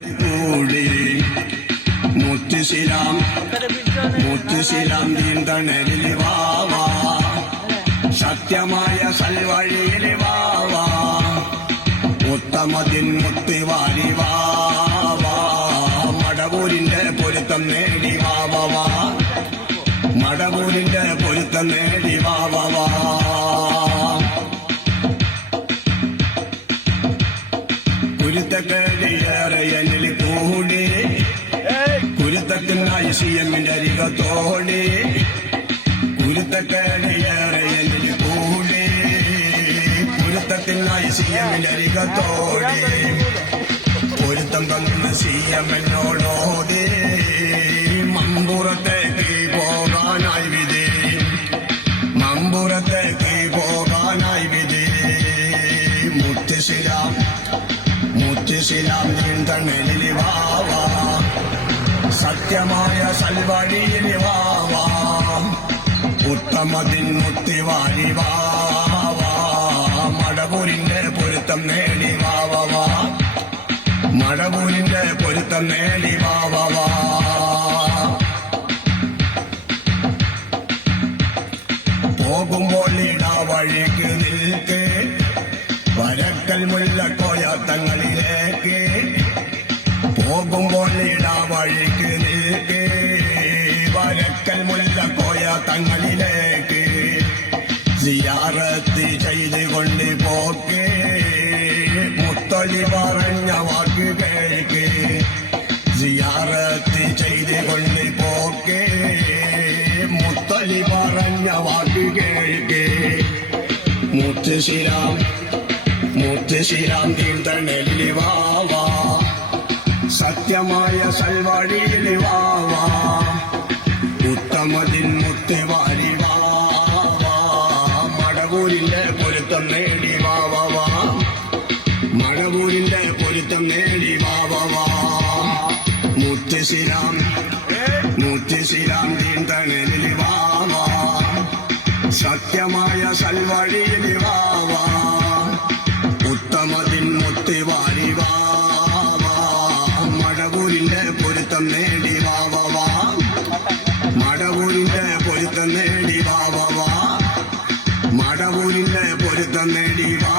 കൂടി മുത്തുശിലാം മുത്തുശിലാം നീന്തണലിൽ വാവാ സത്യമായ സൽവഴിയിലെ വാവാ ഉത്തമതിൻ മുത്തുവാരി വാവാ മടവൂരിന്റെ പൊരുത്തം നേടി വാവാ മടവൂരിന്റെ പൊരുത്തം നേടി വാവാ കുരുത്തക്കേടിയേറെ എന്നിൽ കൂടി. കുരുത്തത്തിനായി സി എമ്മിന്റെ അരികത്തോടി കുരുത്തക്കേടിയേറെ എന്നിൽ കൂടി. കുരുത്തത്തിനായി സി എമ്മിന്റെ അരികത്തോടി പൊരുത്തം തന്ന സി എം എന്നോടോടി മമ്പുറത്തേക്ക് പോകാനായി വിധി. മമ്പുറത്തേക്ക് മുത്തുശിലാം നീന്തണലിൽ വാവ സത്യമായ സൽവഴിയിൽ വാവ ഉത്തമതിൻ മുത്തിവാരി വാവ മടപൂരിന്റെ പൊരുത്തം നേടി വാവ മടപൂരിന്റെ പൊരുത്തം നേടി വാവ പോകുമ്പോൾ തങ്ങളിലേക്ക് പോകുമ്പോൾ ഇടാ വഴിക്ക് നീക്ക് വരക്കൽ മുല്ലക്കോയ തങ്ങളിലേക്ക്. സിയാറത്ത് ചെയ്ത് കൊണ്ട് പോക്ക്. മുത്തൊലി പറഞ്ഞ വാക്ക് കേൾക്ക്. സിയാറത്ത് ചെയ്ത് കൊണ്ട് പോക്ക്. മുത്തൊലി പറഞ്ഞ വാക്ക് കേൾക്ക്. മുത്തുശിരാം മുത്തുശിരാം തീന്തണലിൽ വാവാ സത്യമായ സൽവഴിയിൽ വാവാ ഉത്തമതിൻ മുത്തുവാരി വാവാ മടവൂരിന്റെ പൊരുത്തം നേടി വാവാ മടവൂരിന്റെ പൊരുത്തം നേടി വാവാ മുത്തുശിരാം മുത്തുശിരാം തീന്തണലിൽ വാവാ സത്യമായ സൽവഴിയിൽ പൊരുത്തം നേടി വാ മടവൂരിന്റെ പൊരുത്തം നേടി വാവാ മടവൂരിന്റെ പൊരുത്തം നേടി വാ.